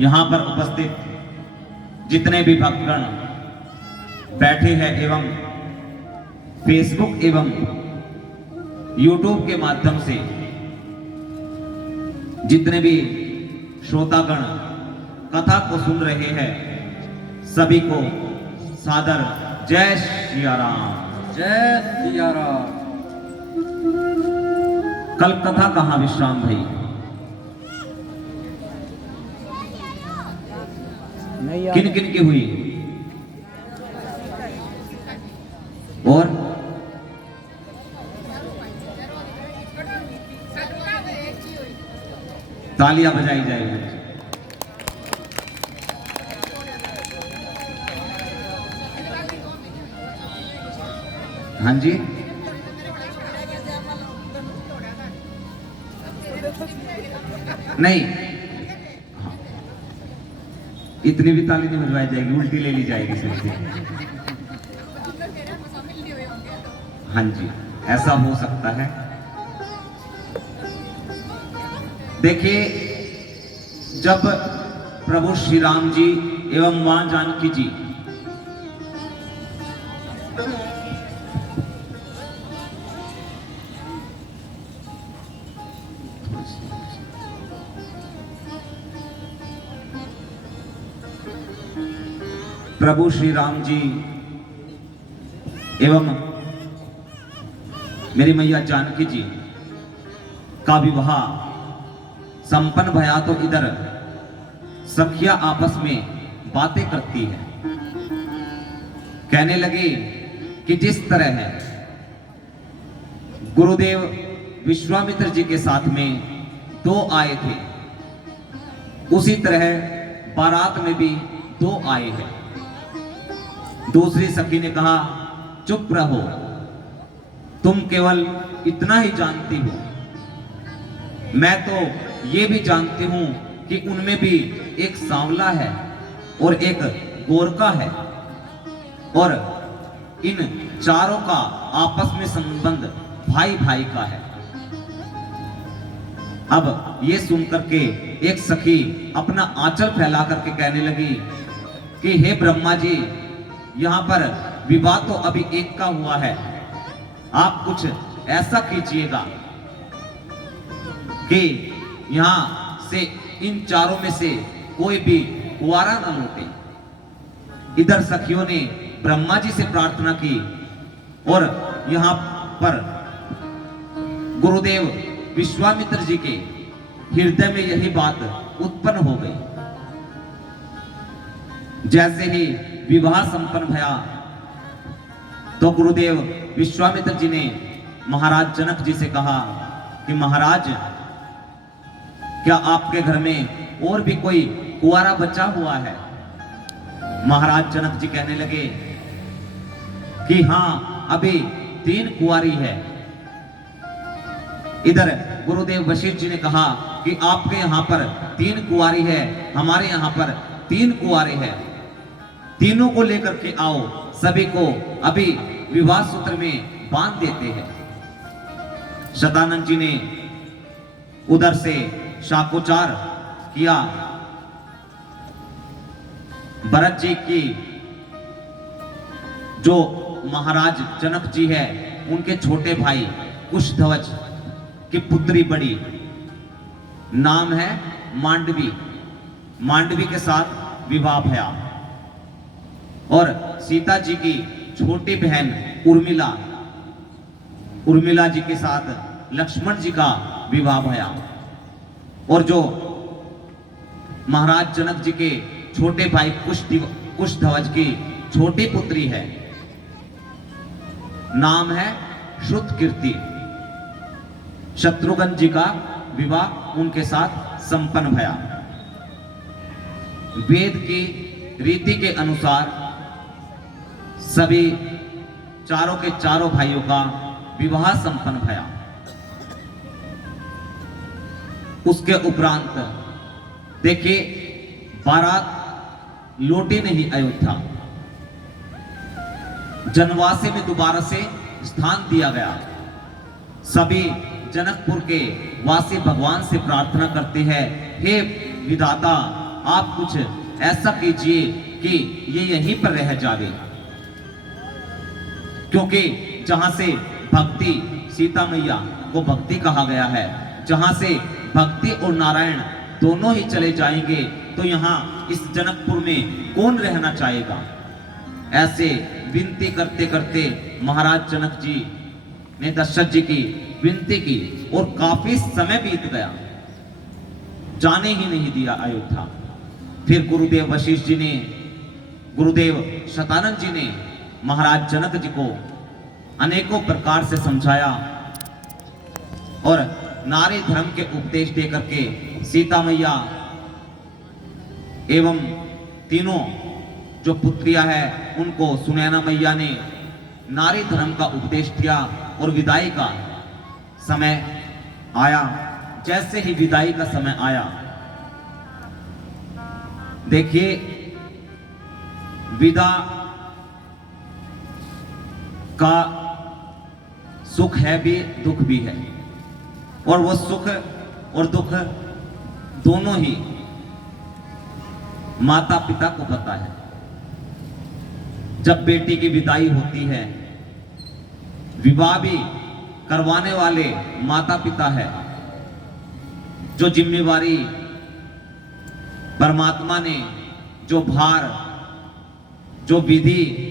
यहाँ पर उपस्थित जितने भी भक्तगण बैठे हैं एवं फेसबुक एवं यूट्यूब के माध्यम से जितने भी श्रोतागण कथा को सुन रहे हैं, सभी को सादर जय सिया राम। जय सिया राम। कल कथा कहाँ विश्राम भाई? किन किन की हुई? और तालियां बजाई जाएगी। हाँ जी, नहीं इतनी भी ताली नहीं बजवाई जाएगी, उल्टी ले ली जाएगी सिर्फ। हाँ जी, ऐसा हो सकता है। देखिए, जब प्रभु श्री राम जी एवं मां जानकी जी प्रभु श्री राम जी एवं मेरी मैया जानकी जी का विवाह संपन्न भया तो इधर सखिया आपस में बातें करती है। कहने लगे कि जिस तरह है गुरुदेव विश्वामित्र जी के साथ में दो आए थे, उसी तरह बारात में भी दो आए हैं। दूसरी सखी ने कहा, चुप रहो, तुम केवल इतना ही जानती हो, मैं तो ये भी जानती हूं कि उनमें भी एक सांवला है और एक गोरका है, और इन चारों का आपस में संबंध भाई भाई का है। अब ये सुनकर के एक सखी अपना आंचल फैला करके कहने लगी कि हे ब्रह्मा जी, यहां पर विवाह तो अभी एक का हुआ है, आप कुछ ऐसा कीजिएगा कि यहां से इन चारों में से कोई भी कुंवारा न लौटे। इधर सखियों ने ब्रह्मा जी से प्रार्थना की और यहां पर गुरुदेव विश्वामित्र जी के हृदय में यही बात उत्पन्न हो गई। जैसे ही विवाह संपन्न भया तो गुरुदेव विश्वामित्र जी ने महाराज जनक जी से कहा कि महाराज, क्या आपके घर में और भी कोई कुंवारा बचा हुआ है? महाराज जनक जी कहने लगे कि हां, अभी 3 कुंवारी है। इधर गुरुदेव वशिष्ठ जी ने कहा कि आपके यहां पर 3 कुंवारी है, हमारे यहां पर 3 कुंवारे हैं, तीनों को लेकर के आओ, सभी को अभी विवाह सूत्र में बांध देते हैं। शतानंद जी ने उधर से शाकोचार किया। भरत जी की जो महाराज जनक जी है, उनके छोटे भाई कुशध्वज की पुत्री बड़ी, नाम है मांडवी, मांडवी के साथ विवाह भया। और सीता जी की छोटी बहन उर्मिला, उर्मिला जी के साथ लक्ष्मण जी का विवाह भया। और जो महाराज जनक जी के छोटे भाई कुशध्वज की छोटी पुत्री है, नाम है श्रुतकीर्ति, शत्रुघ्न जी का विवाह उनके साथ संपन्न भया। वेद की रीति के अनुसार सभी चारों के चारों भाइयों का विवाह संपन्न भया। उसके उपरांत देखिए, बारात लौटी नहीं अयोध्या, जनवासे में दोबारा से स्थान दिया गया। सभी जनकपुर के वासी भगवान से प्रार्थना करते हैं, हे विधाता, आप कुछ ऐसा कीजिए कि ये यहीं पर रह जावे, क्योंकि जहां से भक्ति, सीता मैया को भक्ति कहा गया है, जहां से भक्ति और नारायण दोनों ही चले जाएंगे तो यहाँ इस जनकपुर में कौन रहना चाहेगा। ऐसे विनती करते करते महाराज जनक जी ने दशरथ जी की विनती की और काफी समय बीत गया, जाने ही नहीं दिया अयोध्या। फिर गुरुदेव वशिष्ठ जी ने, गुरुदेव शतानंद जी ने महाराज जनक जी को अनेकों प्रकार से समझाया और नारी धर्म के उपदेश देकर के सीता मैया एवं तीनों जो पुत्रियां हैं उनको सुनैना मैया ने नारी धर्म का उपदेश दिया और विदाई का समय आया। जैसे ही विदाई का समय आया, देखिए विदा का सुख है भी दुख भी है, और वो सुख और दुख दोनों ही माता पिता को पता है। जब बेटी की विदाई होती है, विवाह भी करवाने वाले माता पिता है। जो जिम्मेवारी परमात्मा ने, जो भार, जो विधि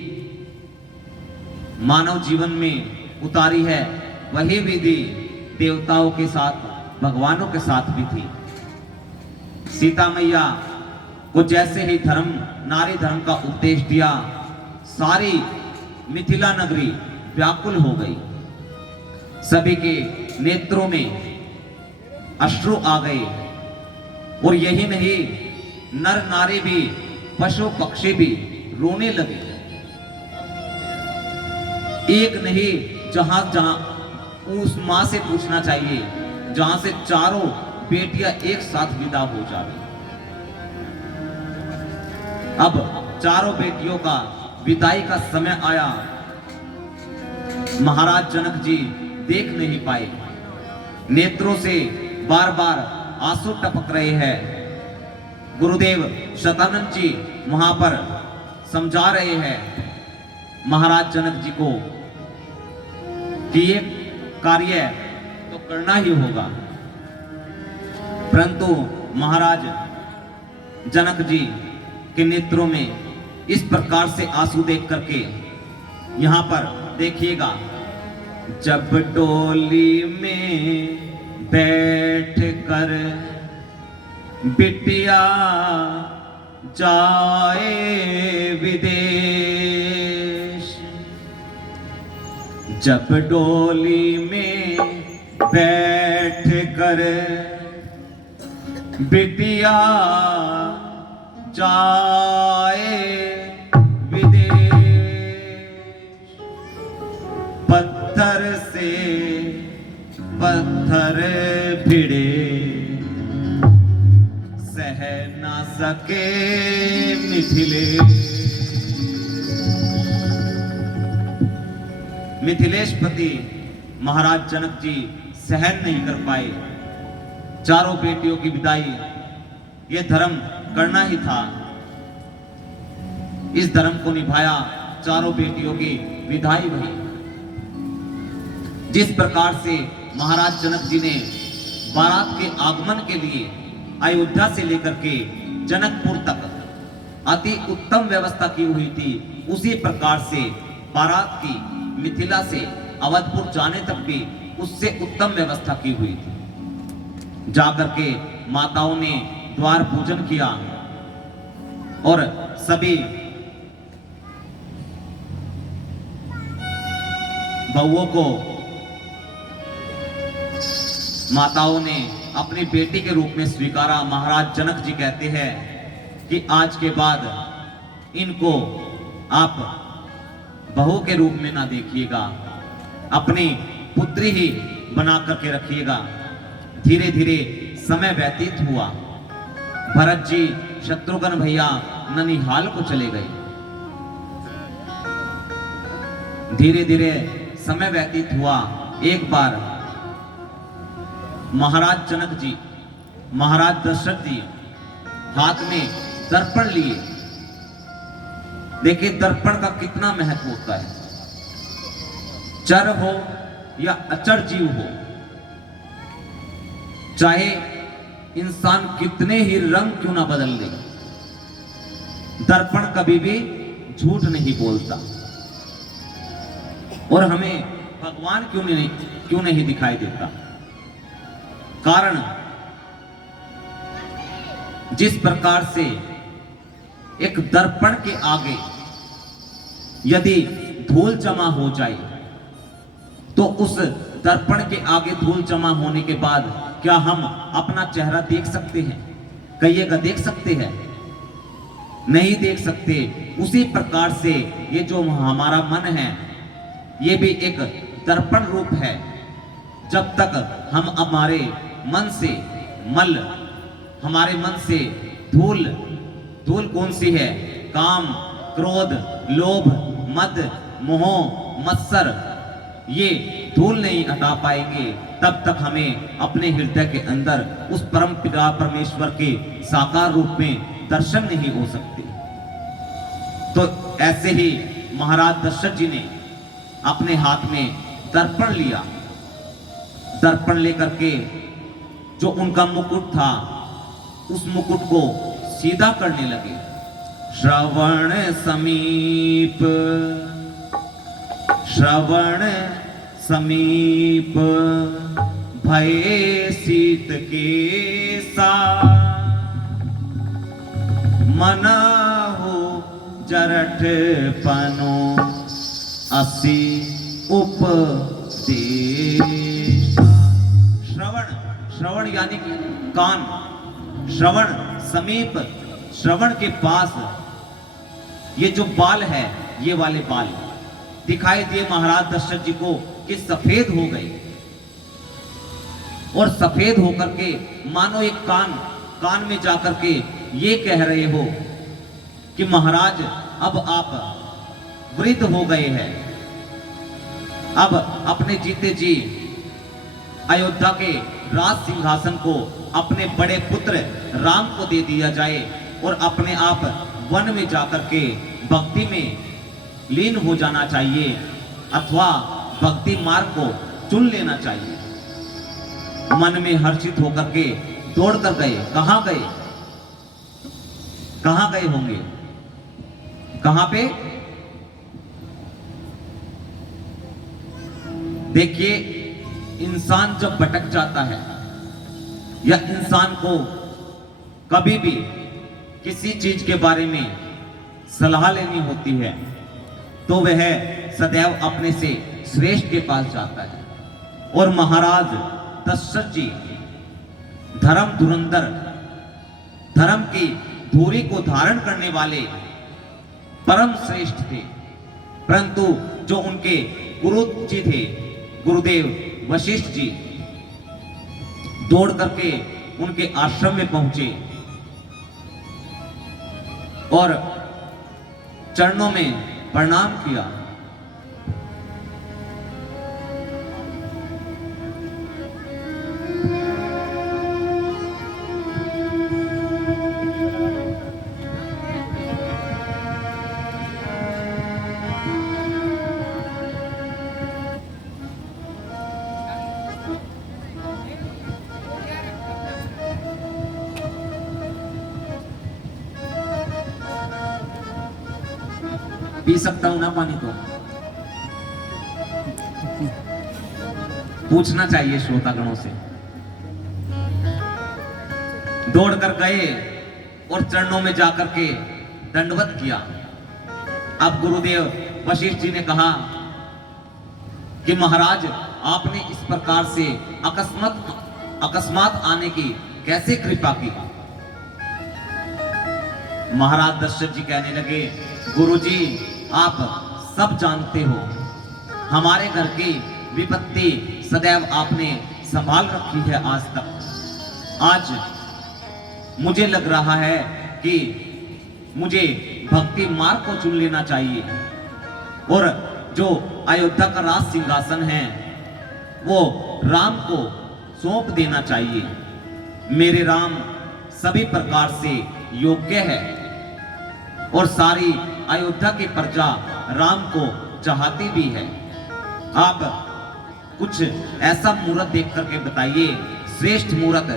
मानव जीवन में उतारी है, वही विधि देवताओं के साथ, भगवानों के साथ भी थी। सीता मैया को जैसे ही धर्म, नारी धर्म का उपदेश दिया, सारी मिथिला नगरी व्याकुल हो गई। सभी के नेत्रों में अश्रु आ गए, और यही नहीं, नर नारी भी, पशु पक्षी भी रोने लगे। एक नहीं, जहां जहां उस मां से पूछना चाहिए जहां से चारों बेटियां एक साथ विदा हो जाए। अब चारों बेटियों का विदाई का समय आया। महाराज जनक जी देख नहीं पाए, नेत्रों से बार बार आंसू टपक रहे हैं। गुरुदेव शतानंद जी वहां पर समझा रहे हैं महाराज जनक जी को कि ये कार्य तो करना ही होगा, परंतु महाराज जनक जी के नेत्रों में इस प्रकार से आंसू देख करके, यहां पर देखिएगा, जब डोली में बैठ कर बिटिया जाए विदेश, जब डोली में बैठ कर बिटिया जाए विदेश, पत्थर से पत्थर भिड़े सह ना सके मिथिलेशपति महाराज जनक जी सहन नहीं कर पाए। चारों बेटियों की विदाई, ये धर्म करना ही था। इस धर्म को निभाया, चारों बेटियों की विदाई हुई। जिस प्रकार से महाराज जनक जी ने बारात के आगमन के लिए अयोध्या से लेकर के जनकपुर तक अति उत्तम व्यवस्था की हुई थी, उसी प्रकार से बारात की मिथिला से अवधपुर जाने तक भी उससे उत्तम व्यवस्था की हुई थी। जाकर के माताओं ने द्वार पूजन किया और सभी बहुओं को माताओं ने अपनी बेटी के रूप में स्वीकारा। महाराज जनक जी कहते हैं कि आज के बाद इनको आप बहू के रूप में ना देखिएगा, अपनी पुत्री ही बना करके रखिएगा। धीरे धीरे समय व्यतीत हुआ। भरत जी, शत्रुघ्न भैया ननिहाल को चले गए। धीरे धीरे समय व्यतीत हुआ। एक बार महाराज जनक जी, महाराज दशरथ जी हाथ में दर्पण लिए। देखिए दर्पण का कितना महत्व होता है। चर हो या अचर जीव हो, चाहे इंसान कितने ही रंग क्यों ना बदल ले, दर्पण कभी भी झूठ नहीं बोलता। और हमें भगवान क्यों नहीं दिखाई देता? कारण जिस प्रकार से एक दर्पण के आगे यदि धूल जमा हो जाए, तो उस दर्पण के आगे धूल जमा होने के बाद क्या हम अपना चेहरा देख सकते हैं? कहिएगा, देख सकते हैं? नहीं देख सकते। उसी प्रकार से ये जो हमारा मन है, ये भी एक दर्पण रूप है। जब तक हम हमारे मन से मल, हमारे मन से धूल, धूल कौन सी है? काम, क्रोध, लोभ, मद, मोह, मत्सर, ये धूल नहीं हटा पाएंगे, तब तक हमें अपने हृदय के अंदर उस परम पिता परमेश्वर के साकार रूप में दर्शन नहीं हो सकते। तो ऐसे ही महाराज दशरथ जी ने अपने हाथ में दर्पण लिया। दर्पण लेकर के जो उनका मुकुट था, उस मुकुट को सीधा करने लगे। श्रवण समीप, श्रवण समीप, भय शीत के सा, मना हो जरठ पनो, असी उपदेश। श्रवण, श्रवण यानी कि कान, श्रवण समीप, श्रवण के पास। ये जो बाल है, ये वाले बाल दिखाई दिए महाराज दशरथ जी को कि सफेद हो गए, और सफेद होकर के मानो एक कान में जाकर के ये कह रहे हो कि महाराज अब आप वृद्ध हो गए हैं, अब अपने जीते जी अयोध्या के राज सिंहासन को अपने बड़े पुत्र राम को दे दिया जाए, और अपने आप वन में जाकर के भक्ति में लीन हो जाना चाहिए, अथवा भक्ति मार्ग को चुन लेना चाहिए। मन में हर्षित होकर के दौड़ कर गए। कहां गए? कहां गए होंगे? कहां पे? देखिए, इंसान जब भटक जाता है, या इंसान को कभी भी किसी चीज के बारे में सलाह लेनी होती है, तो वह सदैव अपने से श्रेष्ठ के पास जाता है। और महाराज दशरथ जी धर्म धुरंधर, धर्म की धूरी को धारण करने वाले परम श्रेष्ठ थे। परंतु जो उनके गुरु जी थे, गुरुदेव वशिष्ठ जी, दौड़ करके उनके आश्रम में पहुंचे और चरणों में प्रणाम किया। पी सकता हूं ना पानी? तो पूछना चाहिए श्रोतागणों से। दौड़कर गए और चरणों में जाकर के दंडवत किया। अब गुरुदेव वशिष्ठ जी ने कहा कि महाराज, आपने इस प्रकार से अकस्मात आने की कैसे कृपा की? महाराज दशरथ जी कहने लगे, गुरुजी, आप सब जानते हो, हमारे घर की विपत्ति सदैव आपने संभाल रखी है आज तक। आज मुझे लग रहा है कि मुझे भक्ति मार्ग को चुन लेना चाहिए, और जो अयोध्या का राज सिंहासन है वो राम को सौंप देना चाहिए। मेरे राम सभी प्रकार से योग्य है और सारी अयोध्या की प्रजा राम को चाहती भी है। आप कुछ ऐसा मुहूर्त देख करके बताइए, श्रेष्ठ मुहूर्त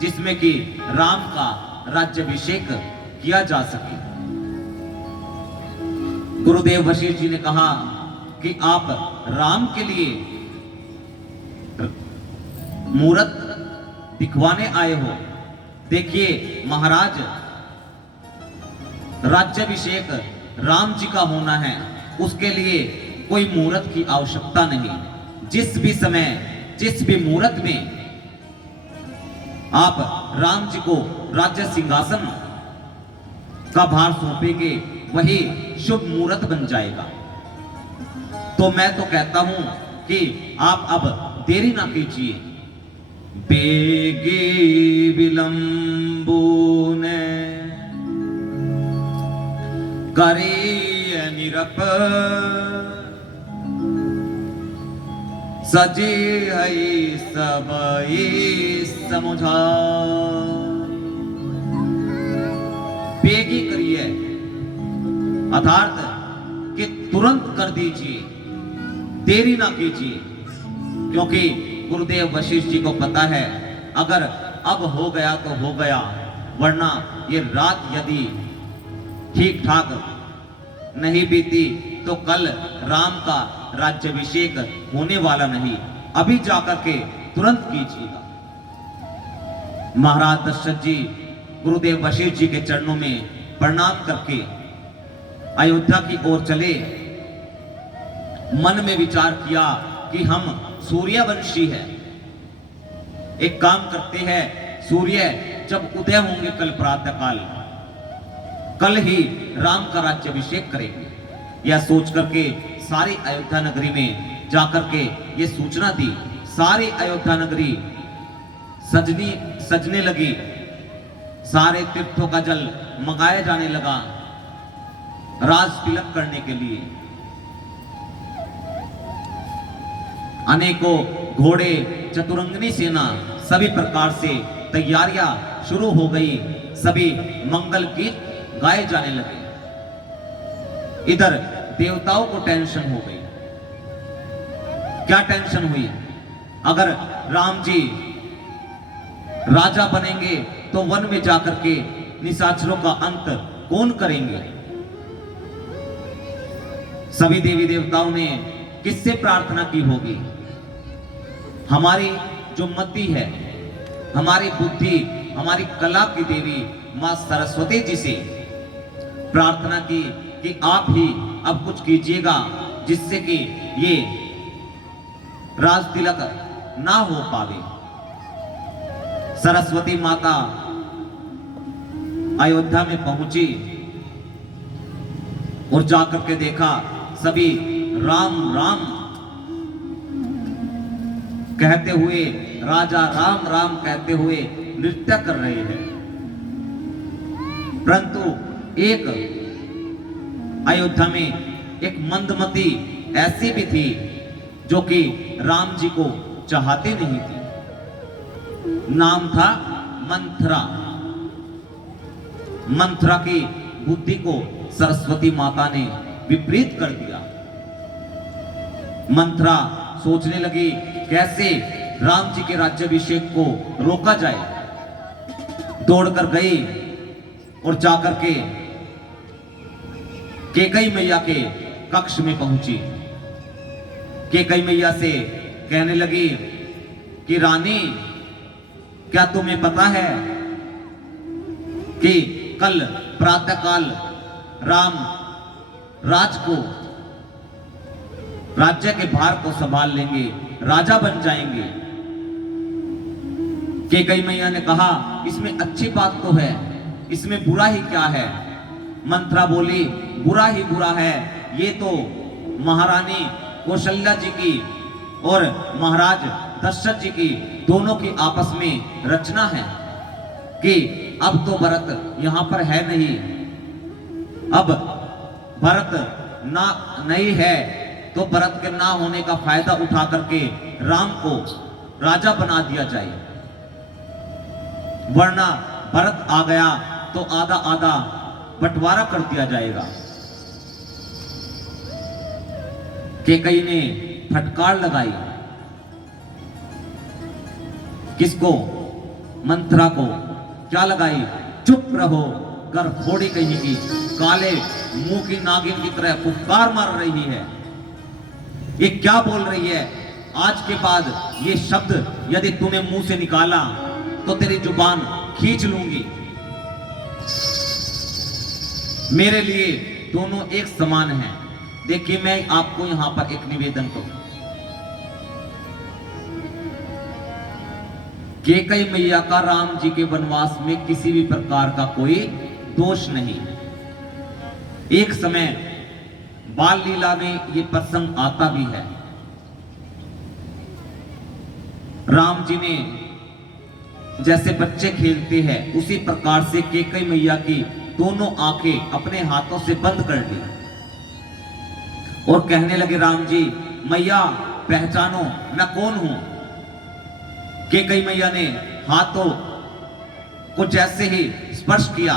जिसमें कि राम का राज्याभिषेक किया जा सके। गुरुदेव वशिष्ठ जी ने कहा कि आप राम के लिए मुहूर्त दिखवाने आए हो। देखिए महाराज, राज्याभिषेक राम जी का होना है, उसके लिए कोई मुहूर्त की आवश्यकता नहीं। जिस भी समय, जिस भी मुहूर्त में आप राम जी को राज्य सिंहासन का भार सौंपेंगे, वही शुभ मुहूर्त बन जाएगा। तो मैं तो कहता हूं कि आप अब देरी ना कीजिए। बेगी विलंबून करिय निरप, सजे हई सबई समुझाय। बेगी करिए अर्थात कि तुरंत कर दीजिए, देरी ना कीजिए, क्योंकि गुरुदेव वशिष्ठ जी को पता है अगर अब हो गया तो हो गया, वरना ये रात यदि ठीक ठाक नहीं बीती तो कल राम का राज्याभिषेक होने वाला नहीं। अभी जाकर के तुरंत कीजिएगा। महाराज दशरथ जी गुरुदेव वशिष्ठ जी के चरणों में प्रणाम करके अयोध्या की ओर चले। मन में विचार किया कि हम सूर्यवंशी है, एक काम करते हैं, सूर्य जब उदय होंगे कल प्रातः काल, कल ही राम का राज्याभिषेक करेंगे। यह सोच करके सारी अयोध्या नगरी में जाकर के ये सूचना दी। सारी अयोध्या नगरी सजने लगी, सारे तीर्थों का जल मंगाया जाने लगा राज तिलक करने के लिए। अनेकों घोड़े, चतुरंगनी सेना, सभी प्रकार से तैयारियां शुरू हो गई। सभी मंगल गीत गाए जाने लगे। इधर देवताओं को टेंशन हो गई। क्या टेंशन हुई? अगर राम जी राजा बनेंगे तो वन में जाकर के निशाचरों का अंत कौन करेंगे? सभी देवी देवताओं ने किससे प्रार्थना की होगी? हमारी जो मति है, हमारी बुद्धि, हमारी कला की देवी मां सरस्वती जी से प्रार्थना की कि आप ही अब कुछ कीजिएगा जिससे कि ये राज तिलक ना हो पावे। सरस्वती माता अयोध्या में पहुंची और जाकर के देखा सभी राम राम कहते हुए, राजा राम राम कहते हुए नृत्य कर रहे हैं। परंतु एक अयोध्या में एक मंदमती ऐसी भी थी जो कि राम जी को चाहती नहीं थी। नाम था मंथरा। मंथरा की बुद्धि को सरस्वती माता ने विपरीत कर दिया। मंथरा सोचने लगी कैसे राम जी के राज्याभिषेक को रोका जाए। दौड़कर गई और जाकर के कैकेयी मैया के कक्ष में पहुंची। कैकेयी मैया से कहने लगी कि रानी, क्या तुम्हें पता है कि कल प्रातःकाल राम राज को, राज्य के भार को संभाल लेंगे, राजा बन जाएंगे। कैकेयी मैया ने कहा इसमें अच्छी बात तो है, इसमें बुरा ही क्या है? मंथरा बोली बुरा ही बुरा है, ये तो महारानी कौशल्या जी की और महाराज दशरथ जी की दोनों की आपस में रचना है कि अब तो भरत यहां पर है नहीं, अब भरत ना नहीं है तो भरत के ना होने का फायदा उठा करके राम को राजा बना दिया जाए, वरना भरत आ गया तो आधा आधा बंटवारा कर दिया जाएगा। कैकेयी ने फटकार लगाई। किसको? मंथरा को। क्या लगाई? चुप रहो, कर फोड़ी कहीं की, काले मुंह की नागिन की तरह फुफकार मार रही है। ये क्या बोल रही है? आज के बाद ये शब्द यदि तूने मुंह से निकाला तो तेरी जुबान खींच लूंगी। मेरे लिए दोनों एक समान हैं। देखिए, मैं आपको यहां पर एक निवेदन करूं। कैकेयी मैया का राम जी के वनवास में किसी भी प्रकार का कोई दोष नहीं। एक समय बाल लीला में ये प्रसंग आता भी है। राम जी ने जैसे बच्चे खेलते हैं उसी प्रकार से कैकेयी मैया की दोनों आंखें अपने हाथों से बंद कर दी और कहने लगे, राम जी, मैया पहचानो मैं कौन हूं। कैकेयी मैया ने हाथों को जैसे ही स्पर्श किया,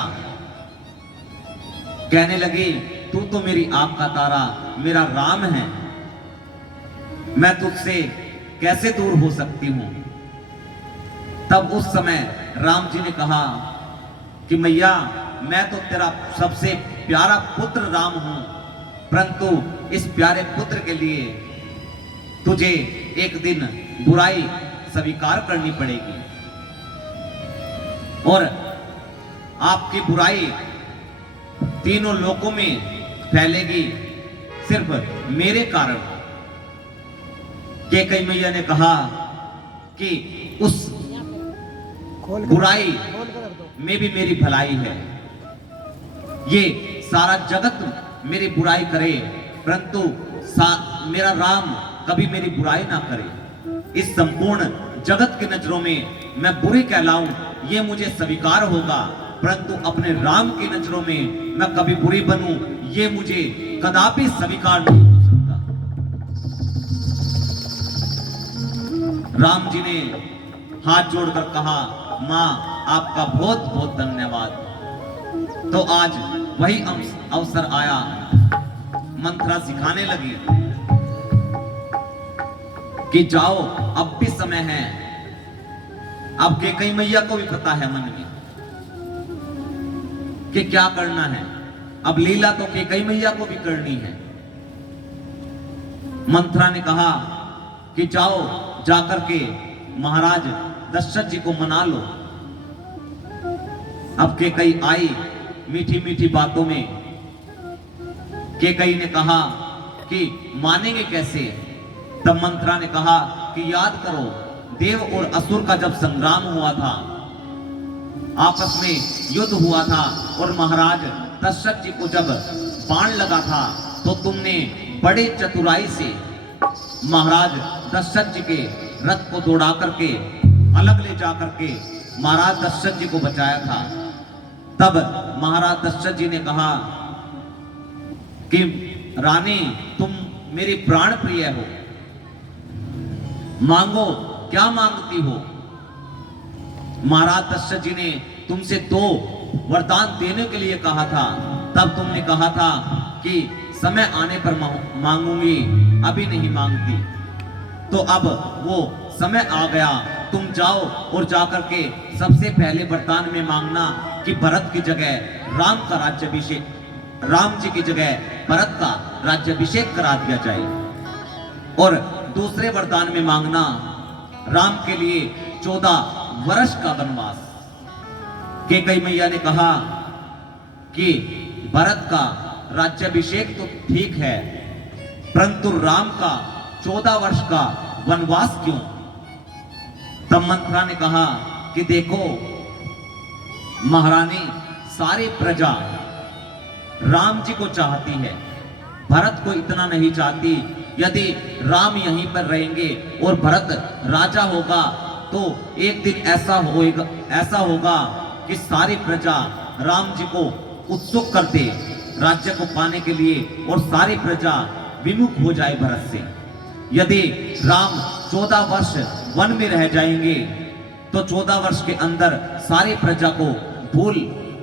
कहने लगी, तू तो मेरी आंख का तारा, मेरा राम है, मैं तुझसे कैसे दूर हो सकती हूं। तब उस समय राम जी ने कहा कि मैया, मैं तो तेरा सबसे प्यारा पुत्र राम हूं, परंतु इस प्यारे पुत्र के लिए तुझे एक दिन बुराई स्वीकार करनी पड़ेगी और आपकी बुराई तीनों लोकों में फैलेगी सिर्फ मेरे कारण। कैकेयी मैया ने कहा कि उस बुराई में भी मेरी भलाई है। ये सारा जगत मेरी बुराई करे, परंतु मेरा राम कभी मेरी बुराई ना करे। इस संपूर्ण जगत की नजरों में मैं बुरी कहलाऊं, ये मुझे स्वीकार होगा, परंतु अपने राम की नजरों में मैं कभी बुरी बनूं, ये मुझे कदापि स्वीकार नहीं हो सकता। राम जी ने हाथ जोड़कर कहा, मां, आपका बहुत बहुत धन्यवाद। तो आज वही अवसर आया। मंथरा सिखाने लगी कि जाओ, अब भी समय है। अब कैकेयी मैया को भी पता है मन में कि क्या करना है। अब लीला तो कैकेयी मैया को भी करनी है। मंथरा ने कहा कि जाओ, जाकर के महाराज दशरथ जी को मना लो। अब कैकेयी आई मीठी मीठी बातों में। कैकेयी ने कहा कि मानेंगे कैसे? तब मंथरा ने कहा कि याद करो, देव और असुर का जब संग्राम हुआ था, आपस में युद्ध हुआ था और महाराज दशरथ जी को जब बाण लगा था तो तुमने बड़े चतुराई से महाराज दशरथ जी के रथ को दौड़ा करके अलग ले जा करके महाराज दशरथ जी को बचाया था। तब महाराज दशरथ जी ने कहा कि रानी, तुम मेरी प्राण प्रिय हो, मांगो, क्या मांगती हो। महाराज दशरथ जी ने तुमसे 2 वरदान देने के लिए कहा था। तब तुमने कहा था कि समय आने पर मांगूंगी, अभी नहीं मांगती। तो अब वो समय आ गया, तुम जाओ और जाकर के सबसे पहले वरदान में मांगना कि भरत की जगह राम का राज्याभिषेक, राम जी की जगह भरत का राज्याभिषेक करा दिया जाए। और दूसरे वरदान में मांगना राम के लिए 14 वर्ष का वनवास। कैकेयी मैया ने कहा कि भरत का राज्याभिषेक तो ठीक है, परंतु राम का 14 वर्ष का वनवास क्यों? तब मंथरा ने कहा कि देखो महारानी, सारी प्रजा राम जी को चाहती है, भरत को इतना नहीं चाहती। यदि राम यहीं पर रहेंगे और भरत राजा होगा तो एक दिन ऐसा होगा कि सारी प्रजा राम जी को उत्सुक कर दे राज्य को पाने के लिए और सारी प्रजा विमुख हो जाए भरत से। यदि राम 14 वर्ष वन में रह जाएंगे तो 14 वर्ष के अंदर सारी प्रजा को भूल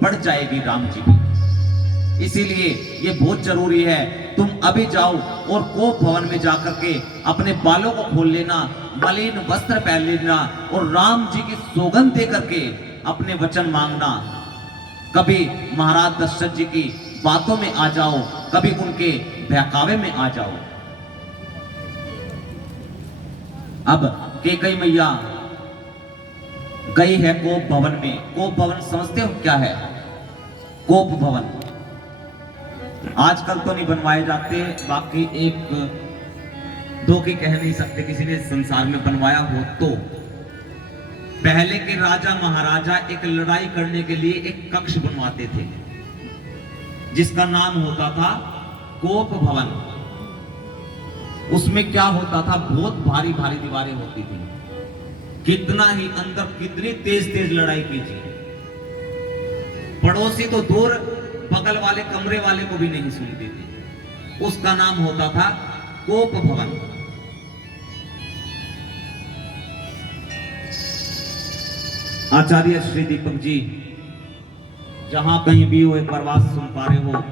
बढ़ जाएगी राम जी की। इसीलिए ये बहुत जरूरी है, तुम अभी जाओ और कोप भवन में जाकर के अपने बालों को खोल लेना, मलिन वस्त्र पहन लेना और राम जी की सौगंध दे करके अपने वचन मांगना। कभी महाराज दशरथ जी की बातों में आ जाओ, कभी उनके बहकावे में आ जाओ। अब कैकेयी मैया गई है कोप भवन में। कोप भवन समझते हो क्या है? कोप भवन आजकल तो नहीं बनवाए जाते, बाकी एक दो की कह नहीं सकते किसी ने संसार में बनवाया हो तो। पहले के राजा महाराजा एक लड़ाई करने के लिए एक कक्ष बनवाते थे जिसका नाम होता था कोप भवन। उसमें क्या होता था, बहुत भारी भारी दीवारें होती थी, कितना ही अंदर कितनी तेज तेज लड़ाई कीजिए, पड़ोसी तो दूर, बगल वाले कमरे वाले को भी नहीं सुनते थे। उसका नाम होता था कोप भवन। आचार्य श्री दीपक जी जहां कहीं भी वो एक प्रवास सुन पा रहे हो,